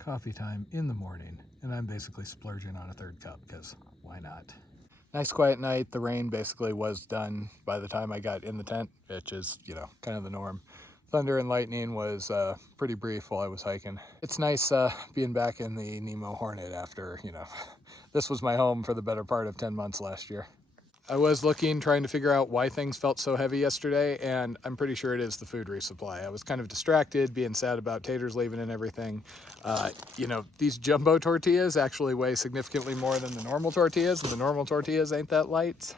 coffee time in the morning, and I'm basically splurging on a third cup because why not? Nice quiet night. The rain basically was done by the time I got in the tent, which is, kind of the norm. Thunder and lightning was pretty brief while I was hiking. It's nice being back in the Nemo Hornet after, this was my home for the better part of 10 months last year. I was trying to figure out why things felt so heavy yesterday, and I'm pretty sure it is the food resupply. I was kind of distracted, being sad about taters leaving and everything. These jumbo tortillas actually weigh significantly more than the normal tortillas, and the normal tortillas ain't that light.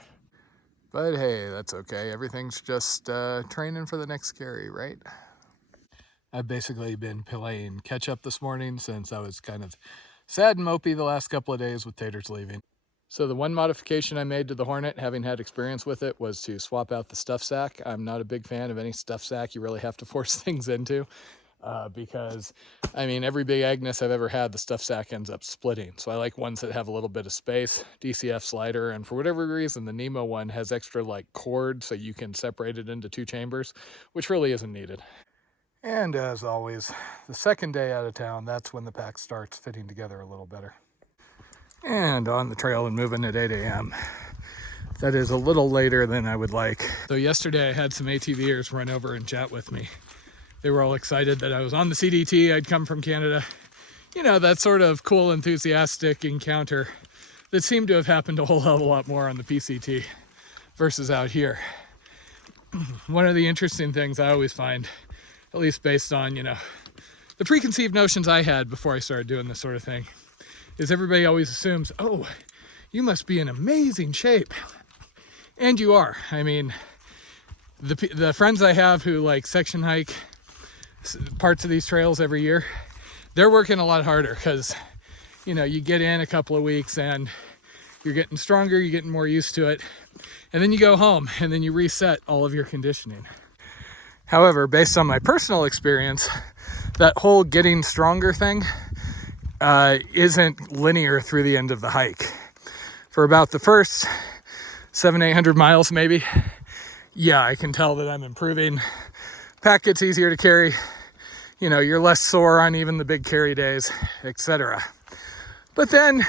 But hey, that's okay. Everything's just training for the next carry, right? I've basically been playing catch up this morning since I was kind of sad and mopey the last couple of days with taters leaving. So the one modification I made to the Hornet, having had experience with it, was to swap out the stuff sack. I'm not a big fan of any stuff sack you really have to force things into because, every big Agnes I've ever had, the stuff sack ends up splitting. So I like ones that have a little bit of space, DCF slider, and for whatever reason, the Nemo one has extra cord so you can separate it into 2 chambers, which really isn't needed. And as always, the second day out of town, that's when the pack starts fitting together a little better. And on the trail and moving at 8 a.m. That is a little later than I would like. So yesterday I had some ATVers run over and chat with me. They were all excited that I was on the CDT, I'd come from Canada. That sort of cool, enthusiastic encounter that seemed to have happened a whole hell of a lot more on the PCT versus out here. One of the interesting things I always find, at least based on, the preconceived notions I had before I started doing this sort of thing, is everybody always assumes, oh, you must be in amazing shape. And you are. The friends I have who section hike parts of these trails every year, they're working a lot harder because, you get in a couple of weeks and you're getting stronger, you're getting more used to it. And then you go home and then you reset all of your conditioning. However, based on my personal experience, that whole getting stronger thing isn't linear through the end of the hike. For about the first 700-800 miles maybe, yeah, I can tell that I'm improving. Pack gets easier to carry. You're less sore on even the big carry days, etc. But then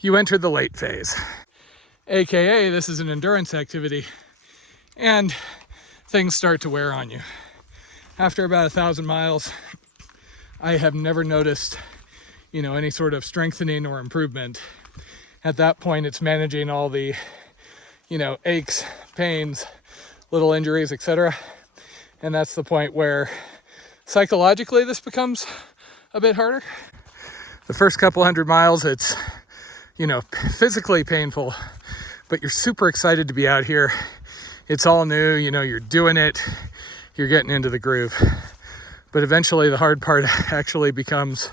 you enter the late phase. AKA, this is an endurance activity, and things start to wear on you. After about 1,000 miles, I have never noticed any sort of strengthening or improvement. At that point, it's managing all the, aches, pains, little injuries, etc. And that's the point where psychologically this becomes a bit harder. The first couple 100 miles, it's, physically painful, but you're super excited to be out here. It's all new, you're doing it, you're getting into the groove. But eventually the hard part actually becomes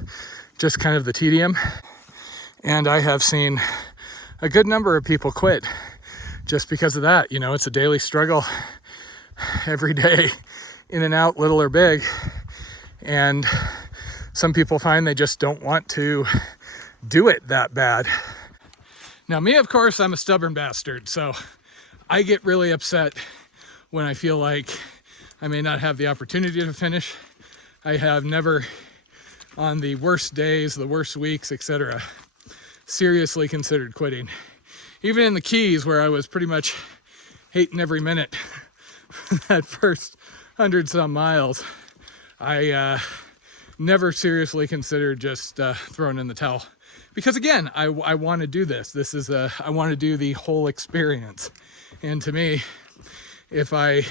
just kind of the tedium. And I have seen a good number of people quit just because of that. It's a daily struggle every day, in and out, little or big. And some people find they just don't want to do it that bad. Now me, of course, I'm a stubborn bastard. So I get really upset when I feel like I may not have the opportunity to finish. I have never, on the worst days, the worst weeks, etc., seriously considered quitting. Even in the Keys, where I was pretty much hating every minute that first 100-some miles, I never seriously considered just throwing in the towel. Because again, I want to do this. I want to do the whole experience. And to me, if I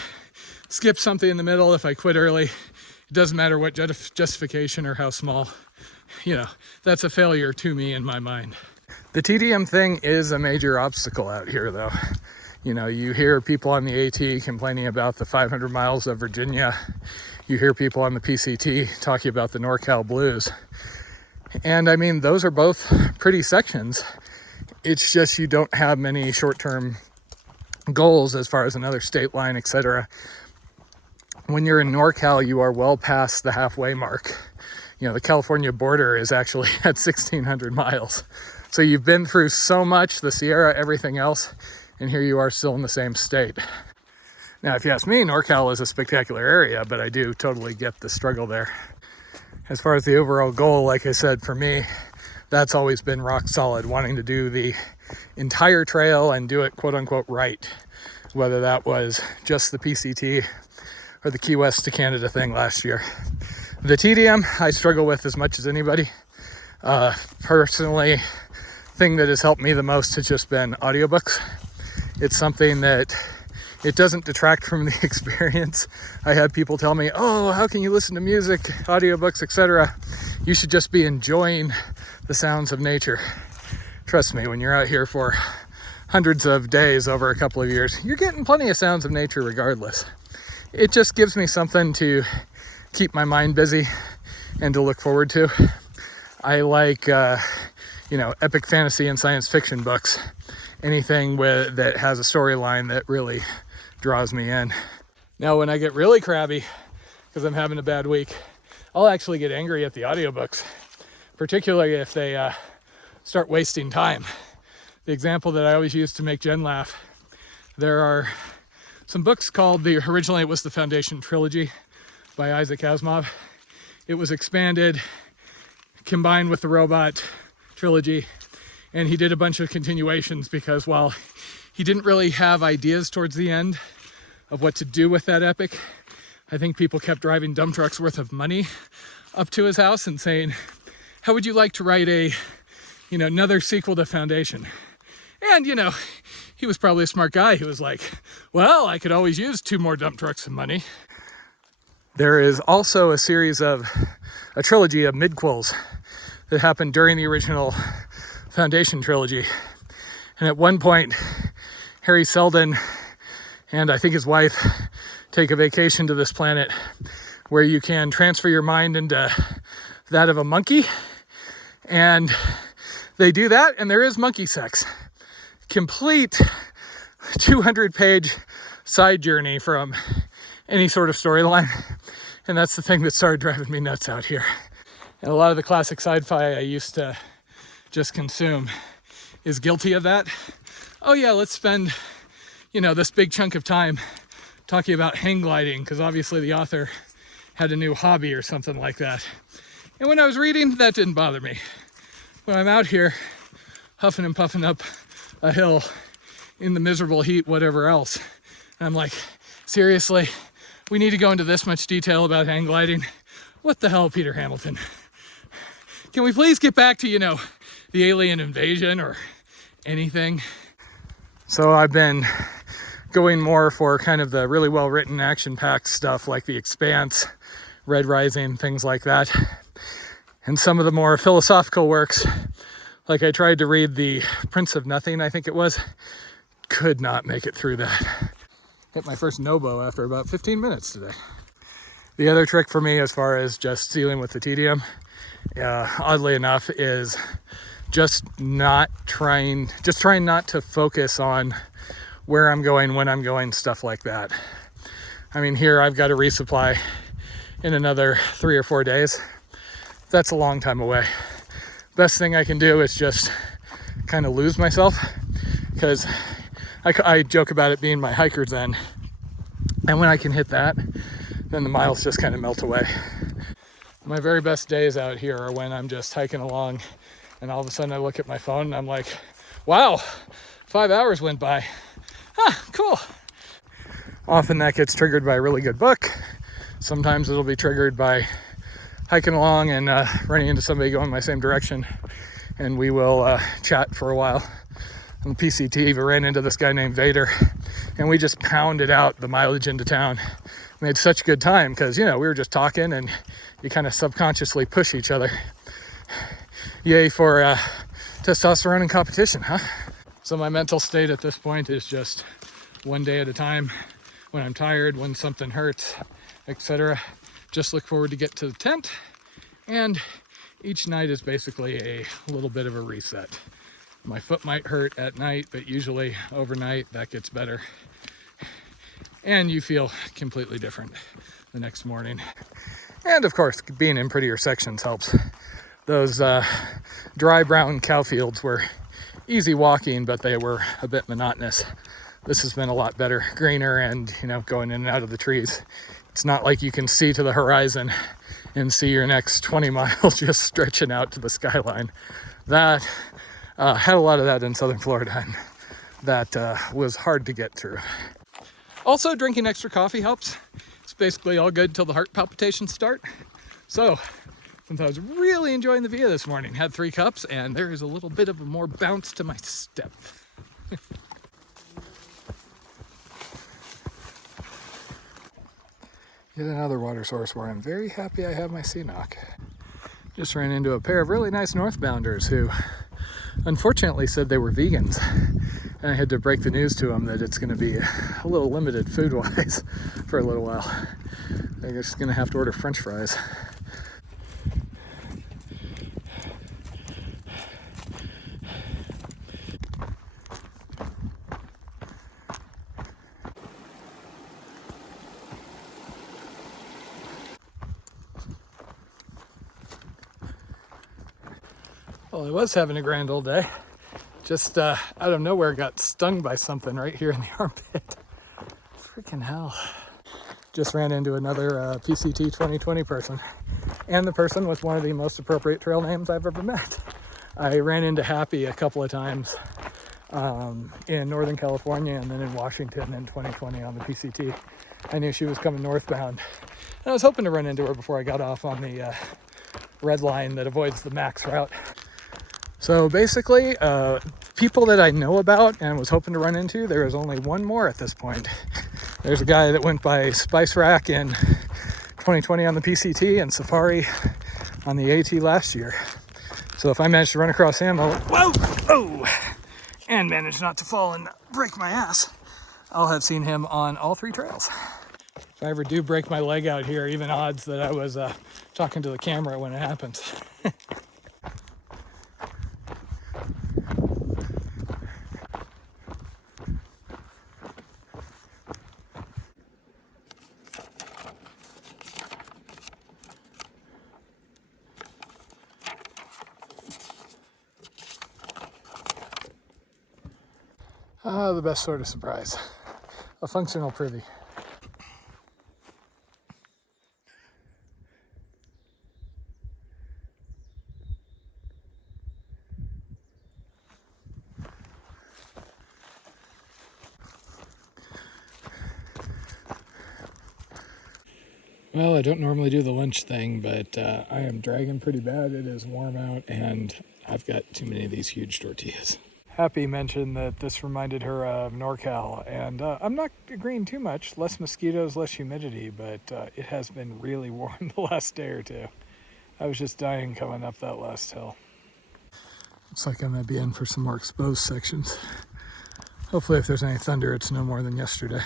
skip something in the middle, if I quit early, it doesn't matter what justification or how small, that's a failure to me in my mind. The TDM thing is a major obstacle out here, though. You hear people on the AT complaining about the 500 miles of Virginia. You hear people on the PCT talking about the NorCal Blues. And those are both pretty sections. It's just you don't have many short-term goals as far as another state line, etc. When you're in NorCal, you are well past the halfway mark. The California border is actually at 1,600 miles. So you've been through so much, the Sierra, everything else, and here you are still in the same state. Now, if you ask me, NorCal is a spectacular area, but I do totally get the struggle there. As far as the overall goal, like I said, for me, that's always been rock solid, wanting to do the entire trail and do it quote unquote right. Whether that was just the PCT or the Key West to Canada thing last year. The TDM, I struggle with as much as anybody. Personally, thing that has helped me the most has just been audiobooks. It's something that it doesn't detract from the experience. I had people tell me, oh, how can you listen to music, audiobooks, etc.? You should just be enjoying the sounds of nature. Trust me, when you're out here for hundreds of days over a couple of years, you're getting plenty of sounds of nature regardless. It just gives me something to keep my mind busy and to look forward to. I like, epic fantasy and science fiction books. Anything that has a storyline that really draws me in. Now, when I get really crabby because I'm having a bad week, I'll actually get angry at the audiobooks, particularly if they start wasting time. The example that I always use to make Jen laugh, there are some books called, originally it was the Foundation Trilogy by Isaac Asimov. It was expanded, combined with the Robot Trilogy, and he did a bunch of continuations because while he didn't really have ideas towards the end of what to do with that epic, I think people kept driving dump trucks worth of money up to his house and saying, how would you like to write another sequel to Foundation? And, he was probably a smart guy. He was like, well, I could always use 2 more dump trucks of money. There is also a trilogy of midquels that happened during the original Foundation trilogy. And at one point, Harry Seldon and I think his wife take a vacation to this planet where you can transfer your mind into that of a monkey. And they do that, and there is monkey sex. Complete 200-page side journey from any sort of storyline. And that's the thing that started driving me nuts out here. And a lot of the classic sci-fi I used to just consume is guilty of that. Oh yeah, let's spend, this big chunk of time talking about hang gliding, because obviously the author had a new hobby or something like that. And when I was reading, that didn't bother me. When I'm out here huffing and puffing up a hill in the miserable heat, whatever else, and I'm like, seriously, we need to go into this much detail about hang gliding? What the hell, Peter Hamilton? Can we please get back to, the alien invasion or anything? So I've been going more for kind of the really well-written, action-packed stuff like The Expanse, Red Rising, things like that. And some of the more philosophical works, like I tried to read The Prince of Nothing, I think it was, could not make it through that. Hit my first Nobo after about 15 minutes today. The other trick for me as far as just dealing with the tedium, oddly enough, is just trying not to focus on where I'm going, when I'm going, stuff like that. I mean, here I've got a resupply in another 3 or 4 days. That's a long time away. Best thing I can do is just kind of lose myself, because I joke about it being my hiker zen. And when I can hit that, then the miles just kind of melt away. My very best days out here are when I'm just hiking along and all of a sudden I look at my phone and I'm like, wow, 5 hours went by. Cool. Often that gets triggered by a really good book. Sometimes it'll be triggered by hiking along and running into somebody going my same direction, and we will chat for a while. On PCT, we ran into this guy named Vader, and we just pounded out the mileage into town. Made such good time because, we were just talking and you kind of subconsciously push each other. Yay for testosterone and competition, huh? So my mental state at this point is just one day at a time. When I'm tired, when something hurts, etc. Just look forward to get to the tent, and each night is basically a little bit of a reset. My foot might hurt at night, but usually overnight that gets better. And you feel completely different the next morning. And of course, being in prettier sections helps. Those dry brown cow fields were easy walking, but they were a bit monotonous. This has been a lot better, greener, and going in and out of the trees It's not like you can see to the horizon and see your next 20 miles just stretching out to the skyline. That had a lot of that in southern Florida, and that was hard to get through. Also, drinking extra coffee helps. It's basically all good till the heart palpitations start. So, since I was really enjoying the view this morning, had 3 cups, and there is a little bit of a more bounce to my step. Yet another water source where I'm very happy I have my CNOC. Just ran into a pair of really nice northbounders who unfortunately said they were vegans. And I had to break the news to them that it's going to be a little limited food-wise for a little while. They're just going to have to order French fries. Well, I was having a grand old day. Just out of nowhere got stung by something right here in the armpit. Freaking hell. Just ran into another PCT 2020 person. And the person with one of the most appropriate trail names I've ever met. I ran into Happy a couple of times in Northern California and then in Washington in 2020 on the PCT. I knew she was coming northbound. And I was hoping to run into her before I got off on the red line that avoids the max route. So basically, people that I know about and was hoping to run into, there is only one more at this point. There's a guy that went by Spice Rack in 2020 on the PCT and Safari on the AT last year. So if I manage to run across him, and manage not to fall and break my ass, I'll have seen him on all 3 trails. If I ever do break my leg out here, even odds that I was talking to the camera when it happens. The best sort of surprise. A functional privy. Well, I don't normally do the lunch thing, but I am dragging pretty bad. It is warm out, and I've got too many of these huge tortillas. Happy mentioned that this reminded her of NorCal, and I'm not agreeing too much. Less mosquitoes, less humidity, but it has been really warm the last day or two. I was just dying coming up that last hill. Looks like I might be in for some more exposed sections. Hopefully if there's any thunder, it's no more than yesterday.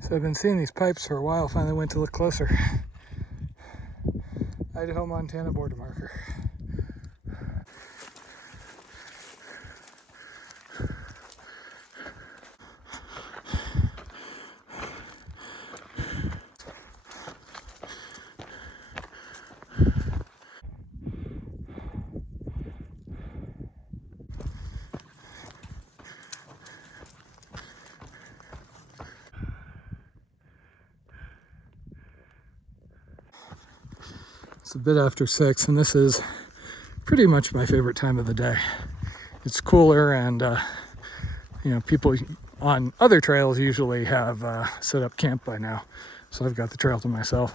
So I've been seeing these pipes for a while, finally went to look closer. Idaho, Montana border marker. It's a bit after 6, and this is pretty much my favorite time of the day. It's cooler, and people on other trails usually have set up camp by now, so I've got the trail to myself.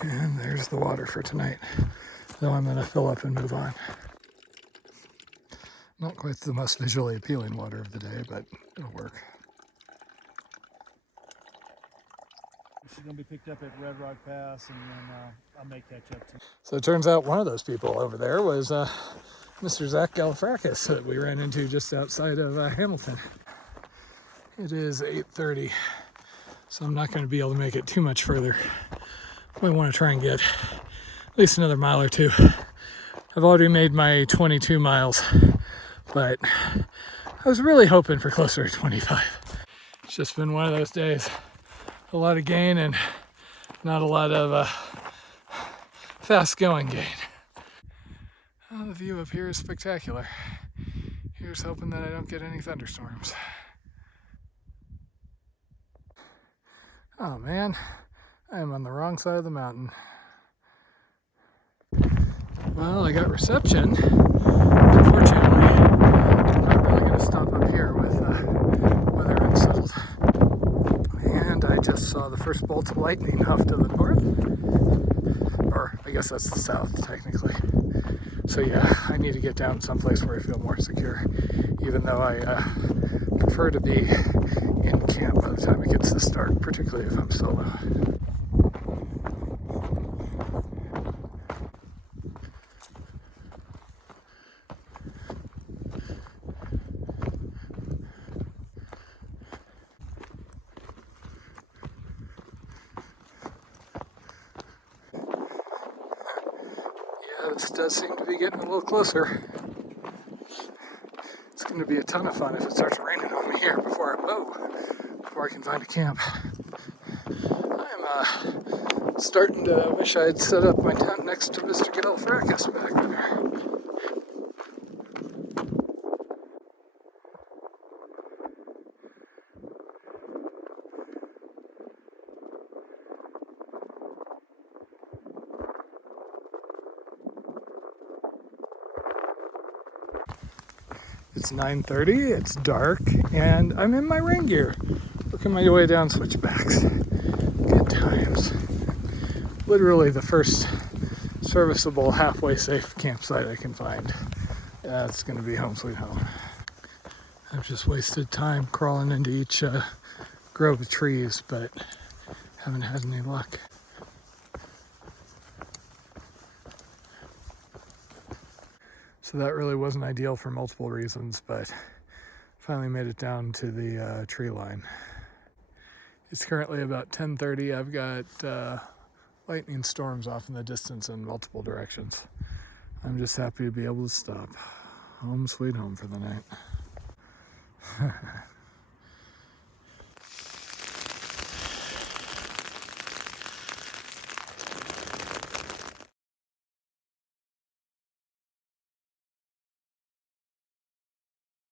And there's the water for tonight. Though I'm going to fill up and move on. Not quite the most visually appealing water of the day, but it'll work. She's going to be picked up at Red Rock Pass, and then I may catch up to. So it turns out one of those people over there was Mr. Zach Gallifrakis that we ran into just outside of Hamilton. It is 8:30, so I'm not going to be able to make it too much further. I want to try and get at least another mile or 2. I've already made my 22 miles, but I was really hoping for closer to 25. It's just been one of those days. A lot of gain and Not a lot of fast going gain. Oh, the view up here is spectacular. Here's hoping that I don't get any thunderstorms. Oh man, I am on the wrong side of the mountain. Well, I got reception. Unfortunately, I'm not really going to stop up here with weather unsettled. And I just saw the first bolts of lightning off to the north. Or I guess that's the south, technically. So yeah, I need to get down someplace where I feel more secure, even though I prefer to be in camp by the time it gets to start, particularly if I'm solo. Yeah, this does seem to be getting a little closer. It's going to be a ton of fun if it starts raining on me here before I can find a camp. I'm starting to wish I had set up my tent next to Mr. Galfrakis back there. It's 9:30, it's dark, and I'm in my rain gear, working my way down switchbacks. Good times. Literally the first serviceable, halfway safe campsite I can find. It's going to be home sweet home. I've just wasted time crawling into each grove of trees, but haven't had any luck. So that really wasn't ideal for multiple reasons, but finally made it down to the tree line. It's currently about 10:30. I've got lightning storms off in the distance in multiple directions. I'm just happy to be able to stop. Home sweet home for the night.